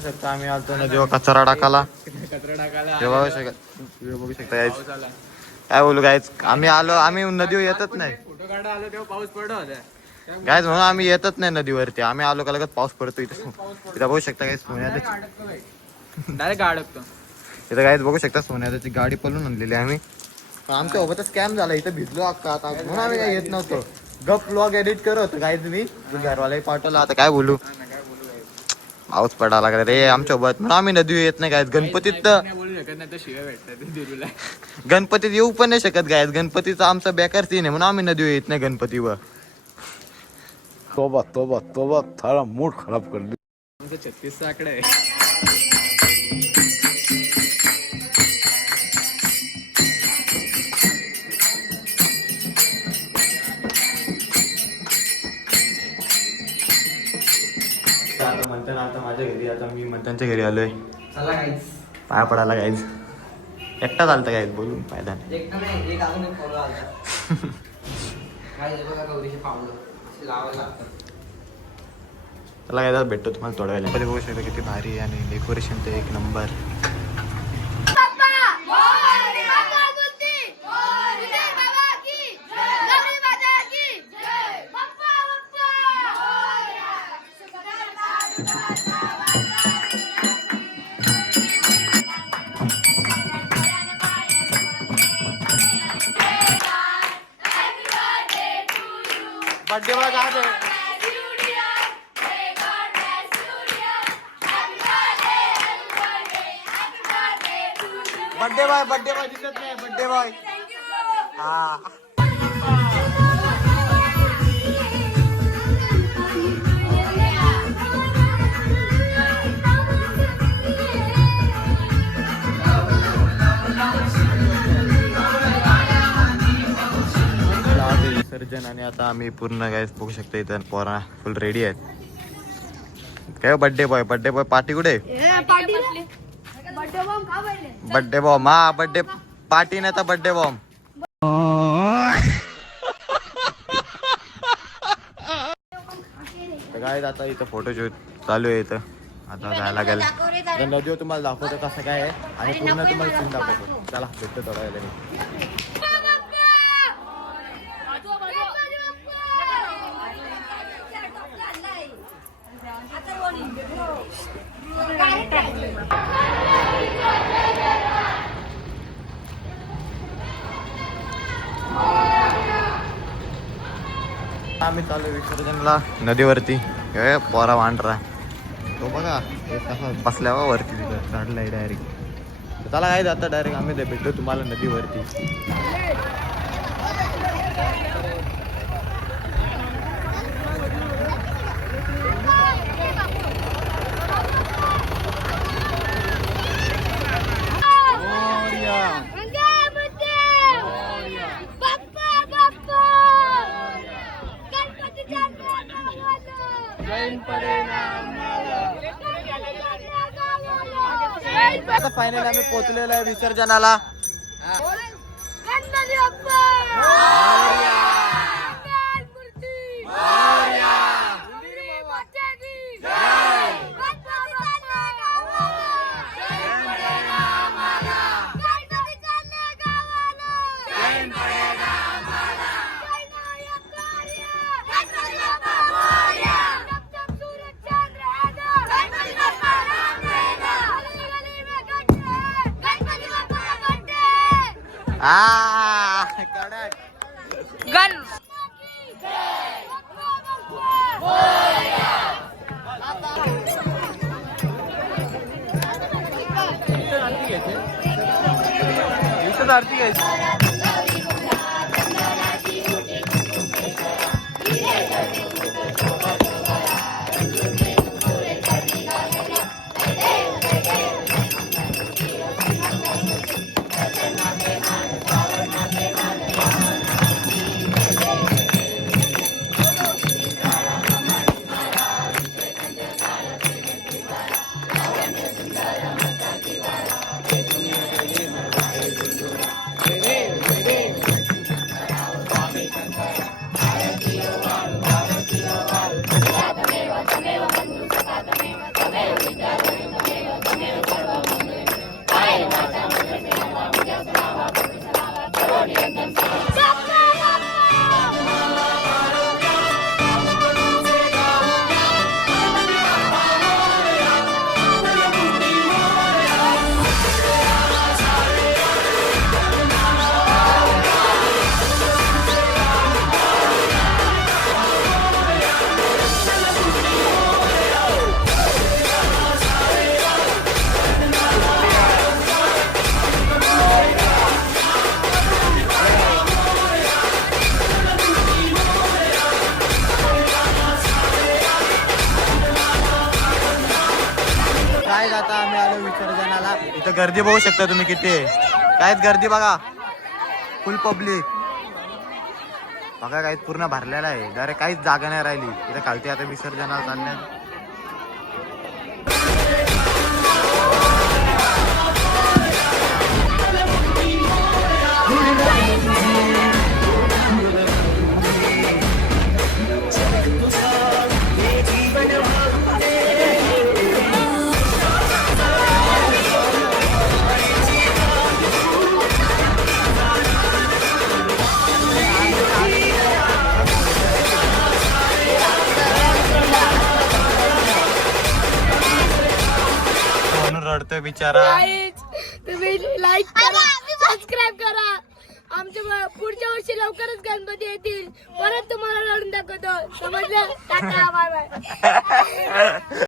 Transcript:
शकता आम्ही आलतो ना जेव्हा कचरा टाकायला तेव्हा बघू शकता गाईज. काय बोलू गाईज, आम्ही नदीवर येतच नाही फोटो काढा आलो तेव्हा पाऊस पडत होता गाईज, म्हणून आम्ही येतच नाही नदीवरती. आम्ही आलो का लगेच पाऊस पडतो इथं. बघू शकता गाईज सोन्याची डायरेक्ट अडकतो. इथं गाईज बघू शकता सोन्याची गाडी पळून आणलेली आम्ही. आमच्या सोबतच स्कॅम झाला, इथं भिजलो अक्का आता म्हणून आम्ही काही येत नव्हतो. गप व्लॉग एडिट करत गाईज मी घरवालाही पाठवला. आता काय बोलू, पाऊस पडायला लागला रे आमच्यासोबत म्हणून आम्ही नदी येत नाही गाईज. गणपतीत तर गणपतीत येऊ पण नाही शकत गाईज. गणपतीचा आमचा बेकार सीन आहे म्हणून आम्ही नदी येत नाही गणपतीवर. तोबा तोबा तोबा, थारा मूड खराब कर दी. 36 आकडा आहे. आता मंथन आता माझ्या घरी, आता मी मंथनच्या घरी आलोय. चला गाईस, पाया पडायला गाईज. एकटा चालतं गाईज, बोलून फायदा नाही. एकटा नाही, एक अजून एक फोटो आलता. काय हे बघा गौरीचे पावलं असे लावायला लागतात. त्याला काय भेटतो तुम्हाला थोड्या वेळेला. बघू शकता किती भारी आहे आणि डेकोरेशन तर एक नंबर. बर्थडे बॉय कहाँ पे? बर्थडे बॉय दिसत नाही. बर्थडे बॉय हा. विसर्जन आणि आता आम्ही पूर्ण गाईस बघू शकता इथं पोरा फुल रेडी आहेत. काय बर्थडे बॉय पार्टी कुठे? बर्थडे बॉम्ब हा. बर्थडे पार्टी नाही तर बर्थडे बॉम्ब. काय आता इथं फोटोशूट चालू आहे. इथं आता जायला लागेल नदीवर. तुम्हाला दाखवतो कसं काय आहे आणि पूर्ण तुम्हाला सीन दाखवतो. चला भेटतो थोड्या वेळेला. आम्ही चालू विसर्जनला नदीवरती. पोरा वांढरा तो बघा कसा बसल्यावर वरती तिथं चढलाय डायरेक्ट. त्याला काय जातं डायरेक्ट आम्ही ते भेटतो तुम्हाला नदीवरती. आता फायनली आम्ही पोहोचलेलो आहे विसर्जनाला. गण आरती घ्यायची. काय आता आम्ही आलो विसर्जनाला. इथं गर्दी बघू शकता तुम्ही किती आहे. काहीच गर्दी बघा, फुल पब्लिक बघा, काहीच पूर्ण भरलेला आहे. डायरेक्ट काहीच जागा नाही राहिली इथं खालती. आता विसर्जनाला चालल्या. म्हणून रडतोय बिचारा. तुम्ही लाईक करा, सबस्क्राईब करा. आमच्या पुढच्या वर्षी लवकरच गणपती येतील. परत तुम्हाला रडून दाखवतो. समजलं? Tata, bye bye.